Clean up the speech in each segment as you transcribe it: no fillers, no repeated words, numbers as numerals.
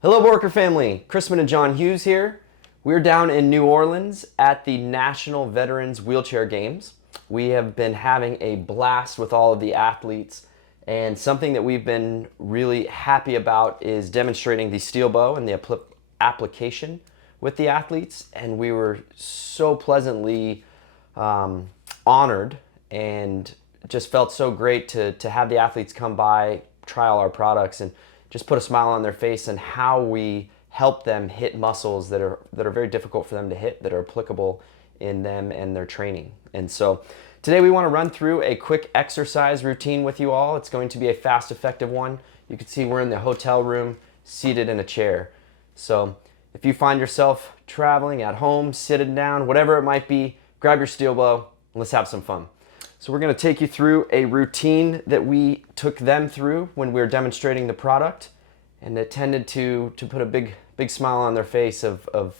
Hello, Bullworker family. Chrisman and John Hughes here. We're down in New Orleans at the National Veterans Wheelchair Games. We have been having a blast with all of the athletes, and something that we've been really happy about is demonstrating the steel bow and the application with the athletes. And we were so pleasantly honored and just felt so great to have the athletes come by, try all our products, and just put a smile on their face, and how we help them hit muscles that are very difficult for them to hit, that are applicable in them and their training. And so today we want to run through a quick exercise routine with you all. It's going to be a fast, effective one. You can see we're in the hotel room, seated in a chair. So if you find yourself traveling at home, sitting down, whatever it might be, grab your steel bow and let's have some fun. So we're going to take you through a routine that we took them through when we were demonstrating the product, and it tended to put a big smile on their face of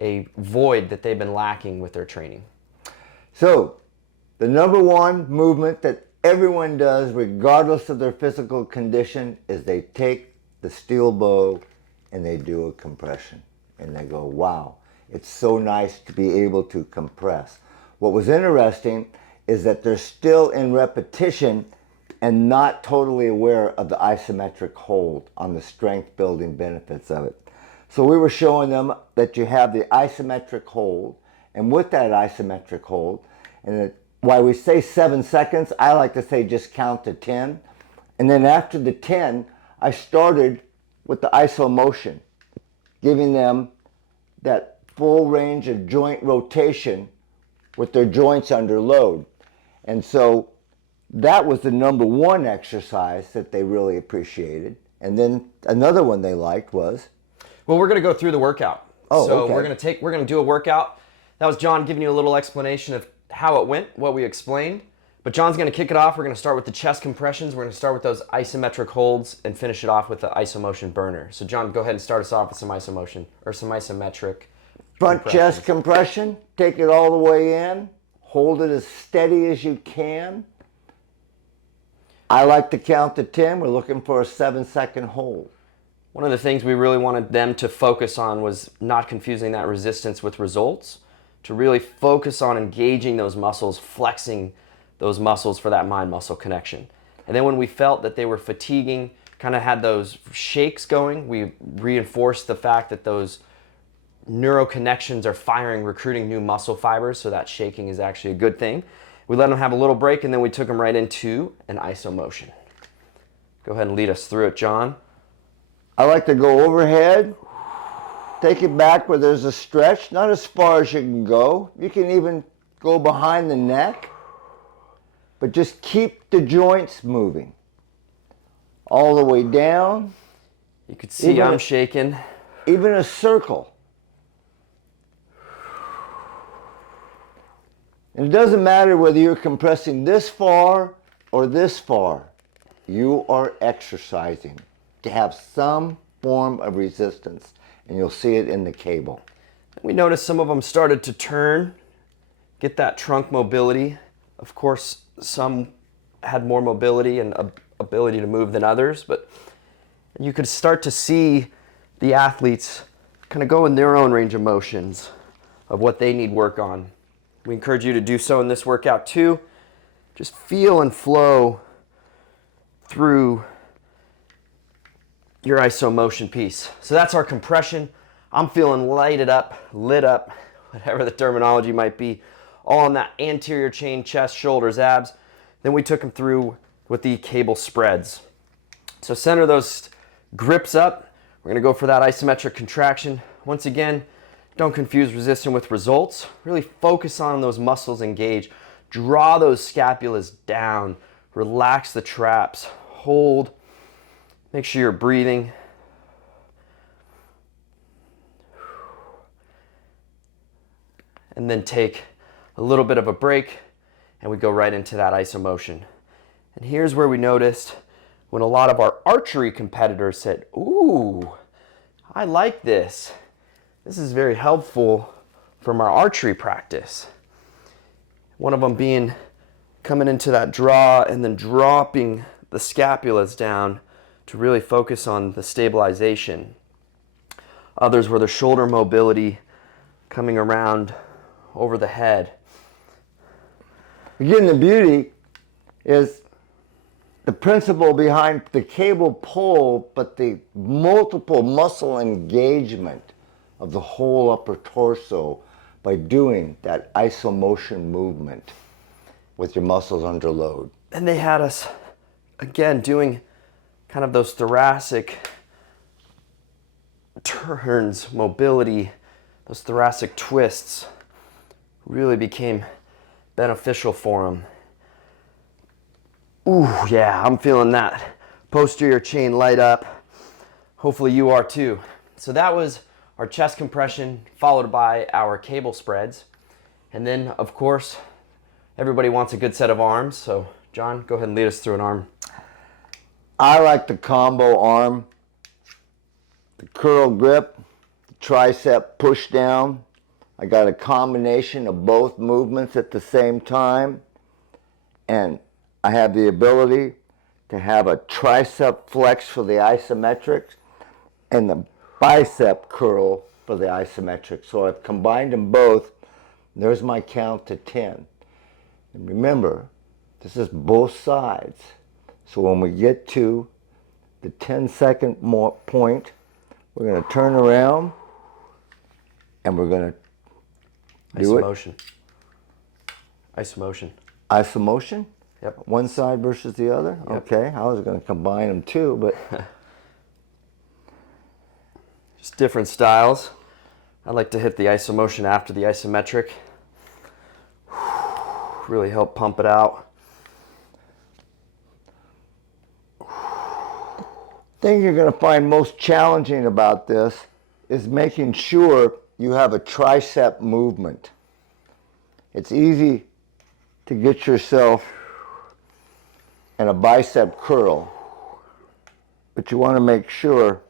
a void that they've been lacking with their training. So, the number one movement that everyone does, regardless of their physical condition, is they take the steel bow and they do a compression. And they go, wow, it's so nice to be able to compress. What was interesting is that they're still in repetition and not totally aware of the isometric hold on the strength building benefits of it. So we were showing them that you have the isometric hold, and with that isometric hold, and why we say 7 seconds, I like to say just count to 10. And then after the 10, I started with the iso motion, giving them that full range of joint rotation with their joints under load. And so that was the number one exercise that they really appreciated. And then another one they liked was? Well, we're going to go through the workout. Oh, so okay. we're going to do a workout. That was John giving you a little explanation of how it went, what we explained. But John's going to kick it off. We're going to start with the chest compressions. We're going to start with those isometric holds and finish it off with the isomotion burner. So John, go ahead and start us off with some isomotion or some isometric Front chest compression. Take it all the way in. Hold it as steady as you can. I like to count to 10. We're looking for a 7-second hold. One of the things we really wanted them to focus on was not confusing that resistance with results, to really focus on engaging those muscles, flexing those muscles for that mind-muscle connection. And then when we felt that they were fatiguing, kind of had those shakes going, we reinforced the fact that those neuroconnections are firing, recruiting new muscle fibers, so that shaking is actually a good thing. We let them have a little break, and then we took them right into an iso motion. Go ahead and lead us through it, John. I like to go overhead, take it back where there's a stretch, not as far as you can go. You can even go behind the neck, but just keep the joints moving. All the way down. You can see I'm shaking. Even a circle. And it doesn't matter whether you're compressing this far or this far. You are exercising to have some form of resistance, and you'll see it in the cable. We noticed some of them started to turn, get that trunk mobility. Of course, some had more mobility and ability to move than others, but you could start to see the athletes kind of go in their own range of motions of what they need work on. We encourage you to do so in this workout too. Just feel and flow through your iso motion piece. So that's our compression. I'm feeling lighted up, lit up, whatever the terminology might be, all on that anterior chain, chest, shoulders, abs. Then we took them through with the cable spreads. So center those grips up. We're gonna go for that isometric contraction. Once again, don't confuse resistance with results. Really focus on those muscles engaged. Draw those scapulas down. Relax the traps. Hold. Make sure you're breathing. And then take a little bit of a break, and we go right into that iso motion. And here's where we noticed when a lot of our archery competitors said, ooh, I like this. This is very helpful from our archery practice. One of them being coming into that draw and then dropping the scapulas down to really focus on the stabilization. Others were the shoulder mobility coming around over the head. Again, the beauty is the principle behind the cable pull, but the multiple muscle engagement of the whole upper torso by doing that isomotion movement with your muscles under load. And they had us, again, doing kind of those thoracic turns, mobility, those thoracic twists really became beneficial for them. Ooh, yeah, I'm feeling that posterior chain light up. Hopefully you are too. So that was our chest compression followed by our cable spreads. And then, of course, everybody wants a good set of arms. So John, go ahead and lead us through an arm. I like the combo arm, the curl grip, the tricep push down. I got a combination of both movements at the same time, and I have the ability to have a tricep flex for the isometrics and the bicep curl for the isometric. So I've combined them both. There's my count to 10. And remember, this is both sides. So when we get to the 10-second point, we're going to turn around and we're going to do Isomotion. Isomotion. Isomotion? Yep. One side versus the other? Yep. Okay, I was going to combine them too, but... Just different styles. I like to hit the isomotion after the isometric. Really help pump it out. Thing you're going to find most challenging about this is making sure you have a tricep movement. It's easy to get yourself in a bicep curl, but you want to make sure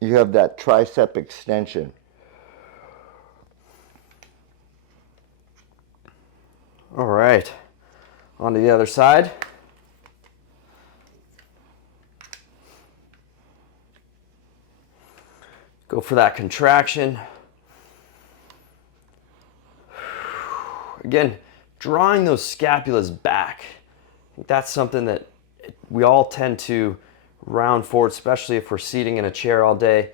you have that tricep extension. All right, on to the other side. Go for that contraction. Again, drawing those scapulas back. I think that's something that we all tend to round forward, especially if we're seating in a chair all day.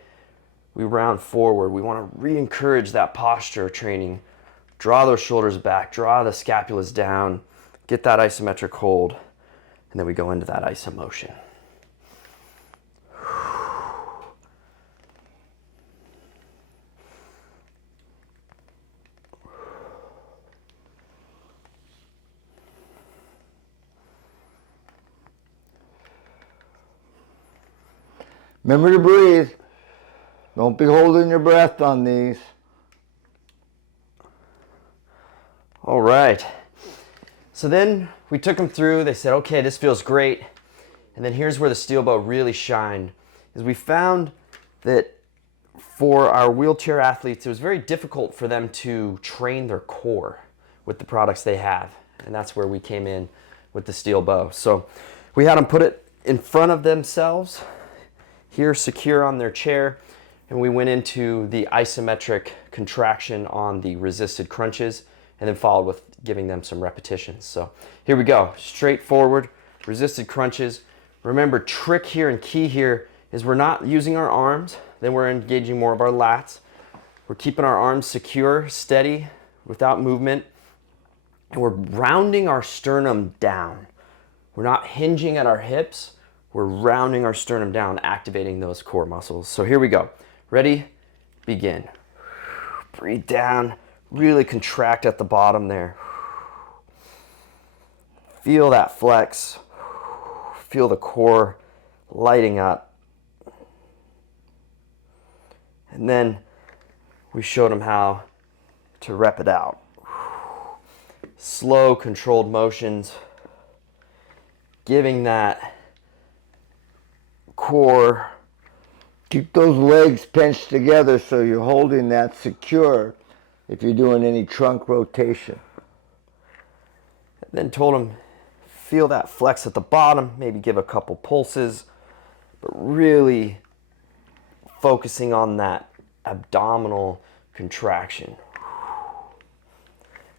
We round forward. We want to re-encourage that posture training. Draw those shoulders back, draw the scapulas down, get that isometric hold, and then we go into that isomotion. Remember to breathe. Don't be holding your breath on these. All right. So then we took them through. They said, okay, this feels great. And then here's where the steel bow really shined, is we found that for our wheelchair athletes, it was very difficult for them to train their core with the products they have. And that's where we came in with the steel bow. So we had them put it in front of themselves, here secure on their chair, and we went into the isometric contraction on the resisted crunches, and then followed with giving them some repetitions. So here we go, straightforward, resisted crunches. Remember, trick here and key here is we're not using our arms, then we're engaging more of our lats. We're keeping our arms secure, steady, without movement, and we're rounding our sternum down. We're not hinging at our hips, we're rounding our sternum down, activating those core muscles. So here we go. Ready? Begin. Breathe down. Really contract at the bottom there. Feel that flex. Feel the core lighting up. And then we showed them how to rep it out. Slow, controlled motions. Giving that core. Keep those legs pinched together so you're holding that secure if you're doing any trunk rotation. Then told him, feel that flex at the bottom, maybe give a couple pulses, but really focusing on that abdominal contraction.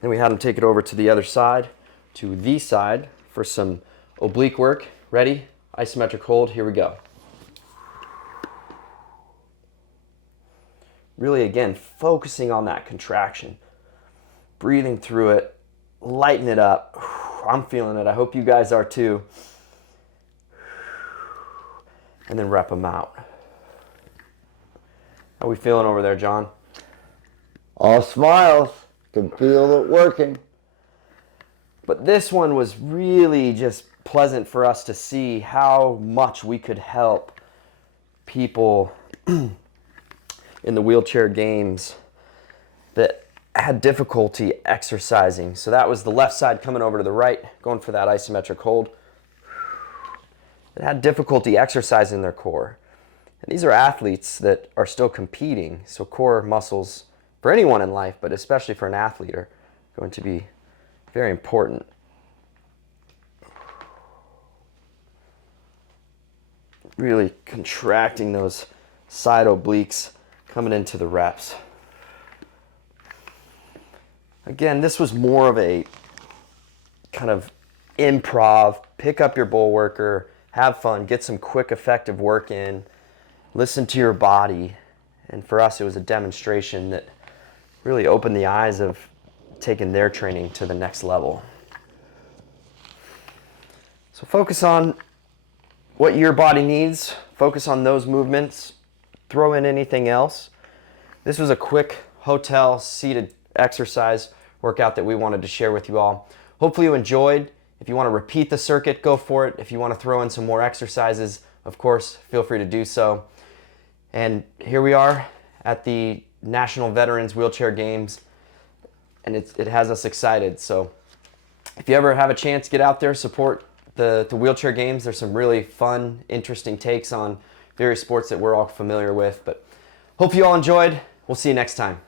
Then we had him take it over to the other side, to the side for some oblique work. Ready? Isometric hold, here we go. Really, again, focusing on that contraction. Breathing through it, lighten it up. I'm feeling it. I hope you guys are too. And then rep them out. How are we feeling over there, John? All smiles. Can feel it working. But this one was really just pleasant for us to see how much we could help people in the wheelchair games that had difficulty exercising. So that was the left side coming over to the right, going for that isometric hold. That had difficulty exercising their core. And these are athletes that are still competing, so core muscles for anyone in life, but especially for an athlete, are going to be very important. Really contracting those side obliques coming into the reps. Again, this was more of a kind of improv, pick up your Bullworker, have fun, get some quick effective work in, listen to your body. And for us, it was a demonstration that really opened the eyes of taking their training to the next level. So focus on what your body needs, focus on those movements, throw in anything else. This was a quick hotel seated exercise workout that we wanted to share with you all. Hopefully you enjoyed. If you want to repeat the circuit, go for it. If you want to throw in some more exercises, of course, feel free to do so. And here we are at the National Veterans Wheelchair Games, and it has us excited. So if you ever have a chance, get out there, support the wheelchair games. There's some really fun, interesting takes on various sports that we're all familiar with. But hope you all enjoyed. We'll see you next time.